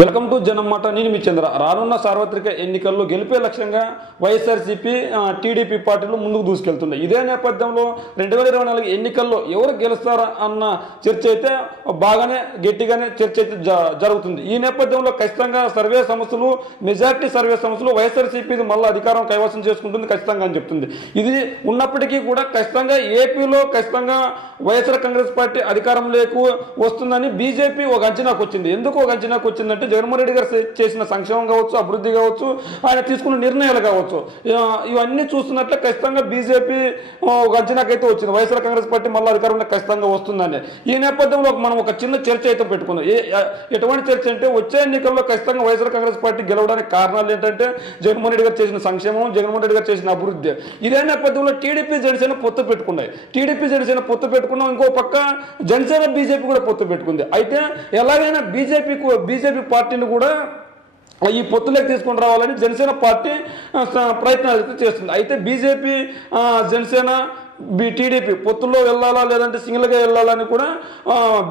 Welcome to జనం మాట. నేను మీ చంద్ర. రానున్న సార్వత్రిక ఎన్నికల్లో గెలిపే లక్ష్యంగా వైఎస్ఆర్సీపీ టీడీపీ పార్టీలు ముందుకు దూసుకెళ్తున్నాయి. ఇదే నేపథ్యంలో 2024 ఎన్నికల్లో ఎవరు గెలుస్తారా అన్న చర్చ అయితే బాగానే గట్టిగానే చర్చ అయితే జరుగుతుంది. ఈ నేపథ్యంలో ఖచ్చితంగా సర్వే సంస్థలు, మెజార్టీ సర్వే సంస్థలు వైఎస్ఆర్సీపీ మళ్ళీ అధికారం కైవసం చేసుకుంటుంది ఖచ్చితంగా అని చెప్తుంది. ఇది ఉన్నప్పటికీ కూడా ఖచ్చితంగా ఏపీలో ఖచ్చితంగా వైఎస్ఆర్ కాంగ్రెస్ పార్టీ అధికారంలోకి వస్తుందని బీజేపీ ఒక అంచనాకు వచ్చింది. ఎందుకు ఒక అంచనాకు వచ్చిందంటే జగన్మోహన్ రెడ్డి గారు చేసిన సంక్షేమం కావచ్చు, అభివృద్ధి కావచ్చు, ఆయన తీసుకున్న నిర్ణయాలు కావచ్చు, ఇవన్నీ చూస్తున్నట్లే ఖచ్చితంగా బీజేపీ ఒక అంచనాకైతే వచ్చింది వైఎస్ఆర్ కాంగ్రెస్ పార్టీ మళ్ళీ అధికారంలో ఖచ్చితంగా వస్తుందని. ఈ నేపథ్యంలో మనం ఒక చిన్న చర్చ అయితే పెట్టుకుందాం. ఎటువంటి చర్చ అంటే వచ్చే ఎన్నికల్లో ఖచ్చితంగా వైఎస్ఆర్ కాంగ్రెస్ పార్టీ గెలవడానికి కారణాలు ఏంటంటే జగన్మోహన్ రెడ్డి గారు చేసిన సంక్షేమం, జగన్మోహన్ రెడ్డి గారు చేసిన అభివృద్ధి. ఇదే నేపథ్యంలో టీడీపీ జనసేన పొత్తు పెట్టుకున్నాయి. టీడీపీ జనసేన పొత్తు పెట్టుకున్నాం, ఇంకో పక్క జనసేన బీజేపీ కూడా పొత్తు పెట్టుకుంది. అయితే ఎలాగైనా బీజేపీ పార్టీని కూడా ఈ పొత్తులోకి తీసుకొని రావాలని జనసేన పార్టీ ప్రయత్నాలు అయితే చేస్తుంది. అయితే బీజేపీ జనసేన టీడీపీ పొత్తుల్లో వెళ్ళాలా లేదంటే సింగిల్గా వెళ్ళాలని కూడా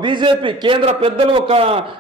బీజేపీ కేంద్ర పెద్దలు ఒక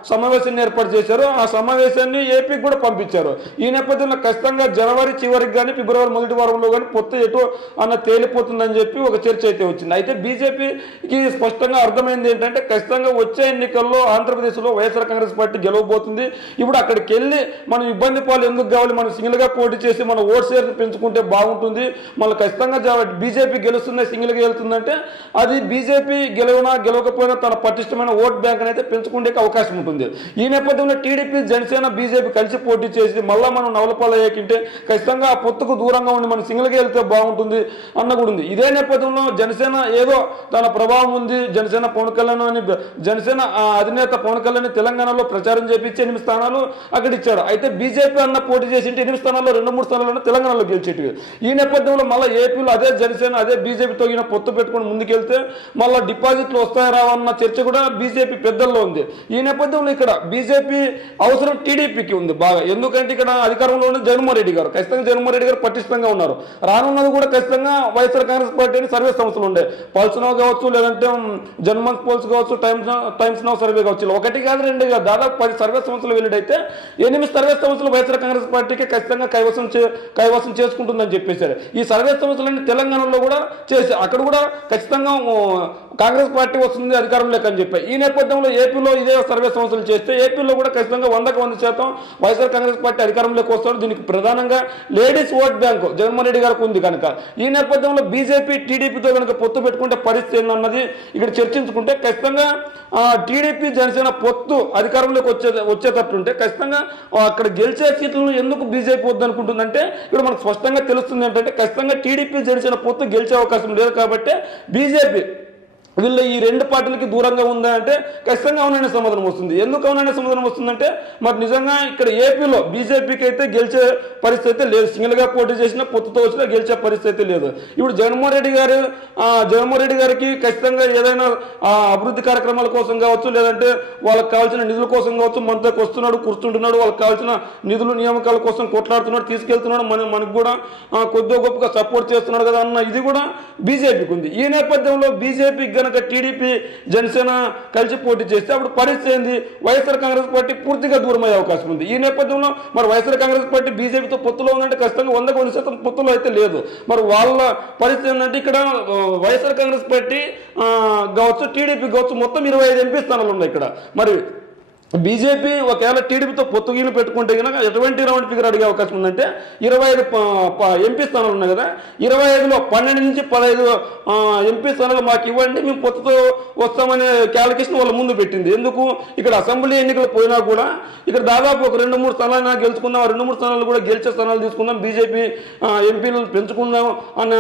సమావేశాన్ని ఏర్పాటు చేశారు. ఆ సమావేశాన్ని ఏపీకి కూడా పంపించారు. ఈ నేపథ్యంలో ఖచ్చితంగా జనవరి చివరికి కానీ ఫిబ్రవరి మొదటి వారంలో కానీ పొత్తు ఎటు అన్న తేలిపోతుందని చెప్పి ఒక చర్చ అయితే వచ్చింది. అయితే బీజేపీకి స్పష్టంగా అర్థమైంది ఏంటంటే ఖచ్చితంగా వచ్చే ఎన్నికల్లో ఆంధ్రప్రదేశ్లో వైఎస్ఆర్ కాంగ్రెస్ పార్టీ గెలవబోతుంది. ఇప్పుడు అక్కడికి వెళ్ళి మనం ఇబ్బంది పాలు ఎందుకు కావాలి, మనం సింగిల్గా పోటీ చేసి మన ఓట్ షేర్ పెంచుకుంటే బాగుంటుంది, మళ్ళీ ఖచ్చితంగా బీజేపీ గెలుస్తుంది, సింగిల్గా వెళ్తుందంటే అది బీజేపీ గెలవకపోయినా తన పటిష్టమైన ఓట్ బ్యాంక్ అయితే పెంచుకునే అవకాశం ఉంటుంది. ఈ నేపథ్యంలో టీడీపీ జనసేన బీజేపీ కలిసి పోటీ చేసి మళ్ళీ మనం నవలపాలు అయ్యాకంటే ఖచ్చితంగా ఆ పొత్తుకు దూరంగా ఉండి మనం సింగిల్గా వెళ్తే బాగుంటుంది అన్న కూడా ఉంది. ఇదే నేపథ్యంలో జనసేన ఏదో తన ప్రభావం ఉంది, జనసేన పవన్ కళ్యాణ్ అని జనసేన అధినేత పవన్ కళ్యాణ్ తెలంగాణలో ప్రచారం చేపించి 8 స్థానాలు అక్కడ ఇచ్చారు. అయితే బీజేపీ అన్న పోటీ చేసి 8 స్థానాల్లో 2-3 స్థానాలను తెలంగాణలో గెలిచేటివి. ఈ నేపథ్యంలో మళ్ళీ ఏపీలో అదే జనసేన అదే బీజేపీ తగిన పొత్తు పెట్టుకుని ముందుకెళ్తే మళ్ళీ డిపాజిట్లు వస్తాయి రావన్న చర్చ కూడా బీజేపీ పెద్దల్లో ఉంది. ఈ నేపథ్యంలో ఇక్కడ బీజేపీ అవసరం టీడీపీకి ఉంది బాగా. ఎందుకంటే ఇక్కడ అధికారంలో ఉన్న జగన్మోహన్ రెడ్డి గారు ఖచ్చితంగా జగన్మోహన్ రెడ్డి గారు పటిష్టంగా ఉన్నారు. రానున్నది కూడా ఖచ్చితంగా వైఎస్ఆర్ కాంగ్రెస్ పార్టీ అని సర్వే సంస్థలు ఉండే పల్స్ నౌ కావచ్చు, లేదంటే జన్మన్ పోల్స్ కావచ్చు, టైమ్స్ నౌ సర్వే కావచ్చు, 1 కాదు 2 కాదు దాదాపు 10 సర్వే సంస్థలు వెళ్ళిడైతే 8 సర్వే సంస్థలు వైఎస్ఆర్ కాంగ్రెస్ పార్టీకి ఖచ్చితంగా కైవసం చేసుకుంటుందని చెప్పేశారు. ఈ సర్వే సంస్థలన్నీ తెలంగాణలో కూడా చేసి అక్కడ కూడా ఖచ్చితంగా కాంగ్రెస్ పార్టీ వస్తుంది అధికారంలోకి అని చెప్పాయి. ఈ నేపథ్యంలో ఏపీలో ఇదే సర్వే సంస్థలు చేస్తే ఏపీలో కూడా ఖచ్చితంగా 100% వైఎస్ఆర్ కాంగ్రెస్ పార్టీ అధికారంలోకి వస్తారు. దీనికి ప్రధానంగా ladies vote bank Jaganmohan Reddy గారికి ఉంది కనుక ఈ నేపథ్యంలో బీజేపీ టీడీపీతో కనుక పొత్తు పెట్టుకుంటే పరిస్థితి ఏంటన్నది ఇక్కడ చర్చించుకుంటే ఖచ్చితంగా టీడీపీ జనసేన పొత్తు అధికారంలోకి వచ్చేటట్టుంటే ఖచ్చితంగా అక్కడ గెలిచే సీట్లను ఎందుకు బీజేపీ వద్దనుకుంటుందంటే ఇక్కడ మనకు స్పష్టంగా తెలుస్తుంది ఏంటంటే ఖచ్చితంగా టీడీపీ జనసేన పొత్తు గెలిచే అవకాశం లేదు కాబట్టి బీజేపీ వీళ్ళు ఈ 2 పార్టీలకి దూరంగా ఉందా అంటే ఖచ్చితంగా అవుననే సమాధానం వస్తుంది. ఎందుకు అవుననే సమాధానం వస్తుందంటే మరి నిజంగా ఇక్కడ ఏపీలో బీజేపీకి అయితే గెలిచే పరిస్థితి అయితే లేదు. సింగిల్గా పోటీ చేసినా పొత్తుతో వచ్చినా గెలిచే పరిస్థితి అయితే లేదు. ఇప్పుడు జగన్మోహన్ రెడ్డి గారికి ఖచ్చితంగా ఏదైనా అభివృద్ధి కార్యక్రమాల కోసం కావచ్చు, లేదంటే వాళ్ళకి కావాల్సిన నిధుల కోసం కావచ్చు, మనతోకి వస్తున్నాడు, కూర్చుంటున్నాడు, వాళ్ళకి కావాల్సిన నిధులు నియామకాల కోసం కొట్లాడుతున్నాడు, తీసుకెళ్తున్నాడు, మనకు కూడా కొద్దిగా గొప్పగా సపోర్ట్ చేస్తున్నాడు కదా అన్న ఇది కూడా బీజేపీకి ఉంది. ఈ నేపథ్యంలో బీజేపీ కనుక టీడీపీ జనసేన కలిసి పోటీ చేస్తే అప్పుడు పరిస్థితి ఏంది, వైఎస్ఆర్ కాంగ్రెస్ పార్టీ పూర్తిగా దూరమయ్యే అవకాశం ఉంది. ఈ నేపథ్యంలో మరి వైఎస్ఆర్ కాంగ్రెస్ పార్టీ బీజేపీతో పొత్తులో ఉందంటే ఖచ్చితంగా 100% పొత్తులో అయితే లేదు. మరి వాళ్ళ పరిస్థితి ఏంటంటే ఇక్కడ వైఎస్ఆర్ కాంగ్రెస్ పార్టీ కావచ్చు, టీడీపీ కావచ్చు, మొత్తం 25 ఎంపీ స్థానాలు ఉన్నాయి ఇక్కడ. మరి బీజేపీ ఒకవేళ టీడీపీతో పొత్తుగీలు పెట్టుకుంటే కనుక ఎటువంటి రౌండ్ ఫిగర్ అడిగే అవకాశం ఉందంటే 25 ఎంపీ స్థానాలు ఉన్నాయి కదా, 25లో 12 నుంచి 15 ఎంపీ స్థానాలు మాకు ఇవ్వండి, మేము పొత్తుతో వస్తామనే క్యాలిక్యులేషన్ వాళ్ళ ముందు పెట్టింది. ఎందుకు ఇక్కడ అసెంబ్లీ ఎన్నికలు పోయినా కూడా ఇక్కడ దాదాపు ఒక 2-3 స్థానాలు గెలుచుకుందాం, 2-3 స్థానాలు కూడా గెలిచే స్థానాలు తీసుకుందాం, బీజేపీ ఎంపీలను పెంచుకుందాం అన్న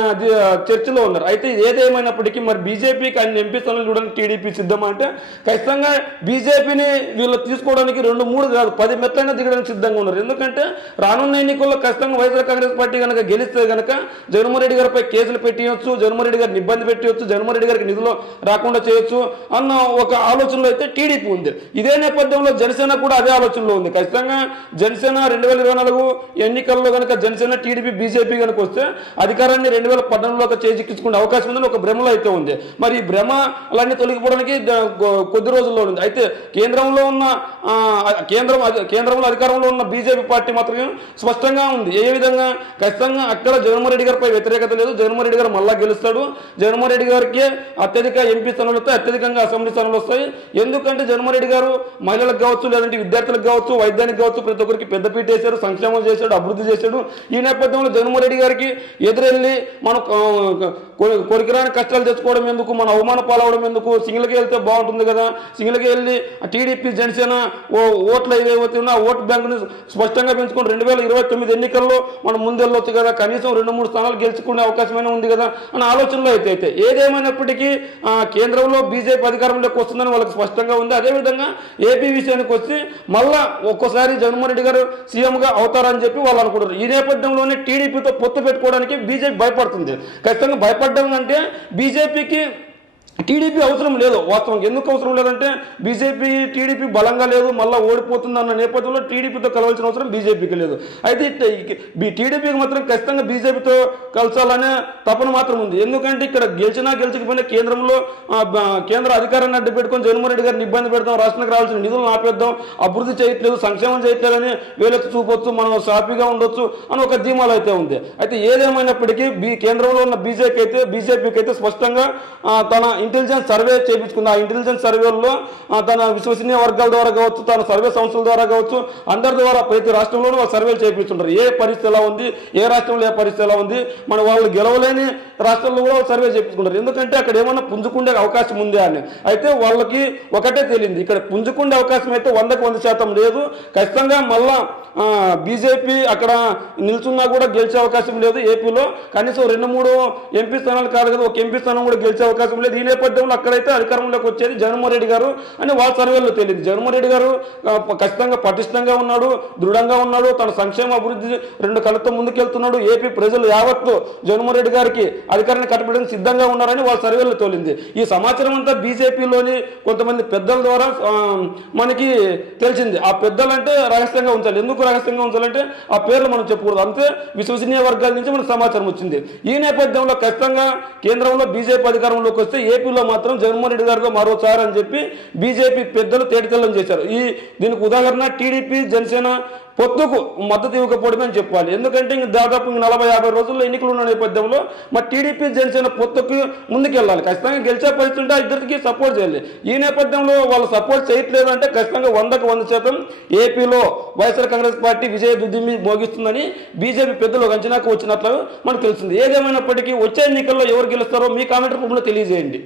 చర్చలో ఉన్నారు. అయితే ఏదేమైనప్పటికీ మరి బీజేపీకి అన్ని ఎంపీ స్థానాలు చూడడానికి టీడీపీ సిద్ధమా అంటే ఖచ్చితంగా బీజేపీని వీళ్ళు తీసుకోవడానికి 2-3 కాదు 10 మెట్లైనా దిగడానికి సిద్ధంగా ఉన్నారు. ఎందుకంటే రానున్న ఎన్నికల్లో ఖచ్చితంగా వైఎస్ఆర్ కాంగ్రెస్ పార్టీ కనుక గెలిస్తే కనుక జగన్మోహన్ రెడ్డి గారిపై కేసులు పెట్టియొచ్చు, జగన్మోహన్ రెడ్డి గారిని ఇబ్బంది పెట్టవచ్చు, జగన్మోహన్ రెడ్డి గారికి నిధులు రాకుండా చేయొచ్చు అన్న ఒక ఆలోచనలో అయితే టీడీపీ ఉంది. ఇదే నేపథ్యంలో జనసేన కూడా అదే ఆలోచనలో ఉంది. ఖచ్చితంగా జనసేన 2024 ఎన్నికల్లో కనుక జనసేన టీడీపీ బీజేపీ కనుక వస్తే అధికారాన్ని 2014లో చేజిక్కించుకునే అవకాశం ఉందని ఒక భ్రమలో అయితే ఉంది. మరి ఈ భ్రమ అలాంటి తొలగిపోవడానికి కొద్ది రోజుల్లో ఉంది. అయితే కేంద్రంలో ఉన్న కేంద్రంలో అధికారంలో ఉన్న బీజేపీ పార్టీ మాత్రం స్పష్టంగా ఉంది. ఏ విధంగా ఖచ్చితంగా అక్కడ జగన్మోహన్ రెడ్డి గారిపై వ్యతిరేకత లేదు, జగన్మోహన్ రెడ్డి గారు మళ్ళా గెలుస్తాడు, జగన్మోహన్ రెడ్డి గారికి అత్యధిక ఎంపీ స్థానాలు వస్తాయి, అత్యధికంగా అసెంబ్లీ స్థానాలు వస్తాయి. ఎందుకంటే జగన్మోహన్ రెడ్డి గారు మహిళలకు కావచ్చు, లేదంటే విద్యార్థులకు కావచ్చు, వైద్యానికి కావచ్చు, ప్రతి ఒక్కరికి పెద్దపీట వేశాడు, సంక్షేమం చేశాడు, అభివృద్ధి చేశాడు. ఈ నేపథ్యంలో జగన్మోహన్ రెడ్డి గారికి ఎదురెళ్ళి మనం కొరికిరాని కష్టాలు తెచ్చుకోవడం ఎందుకు, మన అవమాన పాలవడం ఎందుకు, సింగిల్కి వెళ్తే బాగుంటుంది కదా, సింగిల్కి వెళ్ళి టీడీపీ జనసేన ఓట్లు ఏవైతే ఉన్నా ఓటు బ్యాంకుని స్పష్టంగా పెంచుకొని 2029 ఎన్నికల్లో మనం ముందెళ్ళొచ్చు కదా, కనీసం 2-3 స్థానాలు గెలుచుకునే అవకాశమైనా ఉంది కదా అన్న ఆలోచనలో అయితే ఏదేమైనప్పటికీ కేంద్రంలో బీజేపీ అధికారంలోకి వస్తుందని వాళ్ళకి స్పష్టంగా ఉంది. అదేవిధంగా ఏపీ విషయానికి వచ్చి మళ్ళా ఒక్కోసారి జగన్మోహన్ రెడ్డి గారు సీఎంగా అవుతారని చెప్పి వాళ్ళు అనుకుంటారు. ఈ నేపథ్యంలోనే టీడీపీతో పొత్తు పెట్టుకోవడానికి బీజేపీ భయపడుతుంది. ఖచ్చితంగా భయపడడం అంటే బీజేపీకి టీడీపీ అవసరం లేదు. వాస్తవం ఎందుకు అవసరం లేదంటే బీజేపీ టీడీపీ బలంగా లేదు, మళ్ళీ ఓడిపోతుంది అన్న నేపథ్యంలో టీడీపీతో కలవాల్సిన అవసరం బీజేపీకి లేదు. అయితే టీడీపీకి మాత్రం ఖచ్చితంగా బీజేపీతో కలసాలనే తపన మాత్రం ఉంది. ఎందుకంటే ఇక్కడ గెలిచకపోయినా కేంద్రంలో కేంద్ర అధికారాన్ని అడ్డు పెట్టుకొని జగన్మోహన్ రెడ్డి గారిని ఇబ్బంది పెడతాం, రాష్ట్రానికి రావాల్సిన నిధులను ఆపేద్దాం, అభివృద్ధి చేయట్లేదు, సంక్షేమం చేయట్లేదని వేలెత్తి చూపొచ్చు, మనం సాఫీగా ఉండొచ్చు అని ఒక ధీమాలు అయితే ఉంది. అయితే ఏదేమైనప్పటికీ కేంద్రంలో ఉన్న బీజేపీకి అయితే స్పష్టంగా తన ఇంటెలిజెన్స్ సర్వే చేయించుకుంది. ఆ ఇంటెలిజెన్స్ సర్వేలో తన విశ్వసనీయ వర్గాల ద్వారా కావచ్చు, తన సర్వే సంస్థల ద్వారా కావచ్చు, అందరి ద్వారా ప్రతి రాష్ట్రంలోనూ వాళ్ళు సర్వేలు చేయించుంటారు. ఏ పరిస్థితి ఎలా ఉంది, ఏ రాష్ట్రంలో ఏ పరిస్థితి ఎలా ఉంది, మన వాళ్ళు గెలవలేని రాష్ట్రంలో కూడా వాళ్ళు సర్వే చేయించుకుంటారు. ఎందుకంటే అక్కడ ఏమన్నా పుంజుకుండే అవకాశం ఉంది అని. అయితే వాళ్ళకి ఒకటే తెలియంది, ఇక్కడ పుంజుకుండే అవకాశం అయితే 100% లేదు. ఖచ్చితంగా మళ్ళా బీజేపీ అక్కడ నిల్చున్నా కూడా గెలిచే అవకాశం లేదు. ఏపీలో కనీసం 2-3 ఎంపీ స్థానాలు కాదు కదా, ఒక ఎంపీ స్థానం కూడా గెలిచే అవకాశం లేదు. ఈ నేపథ్యంలో అక్కడైతే అధికారంలోకి వచ్చేది జగన్మోహన్ రెడ్డి గారు అని వాళ్ళ సర్వేలో తెలియదు. జగన్మోహన్ రెడ్డి గారు ఖచ్చితంగా పటిష్టంగా ఉన్నాడు, దృఢంగా ఉన్నాడు, తన సంక్షేమ అభివృద్ధి 2 కళ్ళతో ముందుకెళ్తున్నాడు. ఏపీ ప్రజలు యావత్తు జగన్మోహన్ రెడ్డి గారికి అధికారాన్ని కట్టబెట్టడానికి సిద్ధంగా ఉన్నారని వాళ్ళ సర్వేలో తోలింది. ఈ సమాచారం అంతా బీజేపీలోని కొంతమంది పెద్దల ద్వారా మనకి తెలిసింది. ఆ పెద్దలంటే రహస్యంగా ఉంచాలి. ఎందుకు రహస్యంగా ఉంచాలంటే ఆ పేర్లు మనం చెప్పకూడదు, అంతే విశ్వసనీయ వర్గాల నుంచి మనకు సమాచారం వచ్చింది. ఈ నేపథ్యంలో ఖచ్చితంగా కేంద్రంలో బీజేపీ అధికారంలోకి వస్తే ఏపీలో మాత్రం జగన్మోహన్ రెడ్డి గారితో మరోసారి అని చెప్పి బీజేపీ పెద్దలు తేటతెల్లం చేశారు. దీనికి ఉదాహరణ టీడీపీ జనసేన పొత్తుకు మద్దతు ఇవ్వకపోవడమే అని చెప్పాలి. ఎందుకంటే దాదాపు 40-50 రోజుల్లో ఎన్నికలు ఉన్న నేపథ్యంలో మరి టీడీపీ జనసేన పొత్తుకు ముందుకెళ్ళాలి. ఖచ్చితంగా గెలిచే పరిస్థితి ఉంటే ఇద్దరికి సపోర్ట్ చేయాలి. ఈ నేపథ్యంలో వాళ్ళు సపోర్ట్ చేయట్లేదు అంటే ఖచ్చితంగా 100% ఏపీలో వైఎస్ఆర్ కాంగ్రెస్ పార్టీ విజయ దుద్దిమి మోగిస్తుందని బీజేపీ పెద్దలు అంచనాకు వచ్చినట్లు మనకు తెలిసింది. ఏదేమైనప్పటికీ వచ్చే ఎన్నికల్లో ఎవరు గెలుస్తారో మీ కామెంట్ రూపంలో తెలియజేయండి.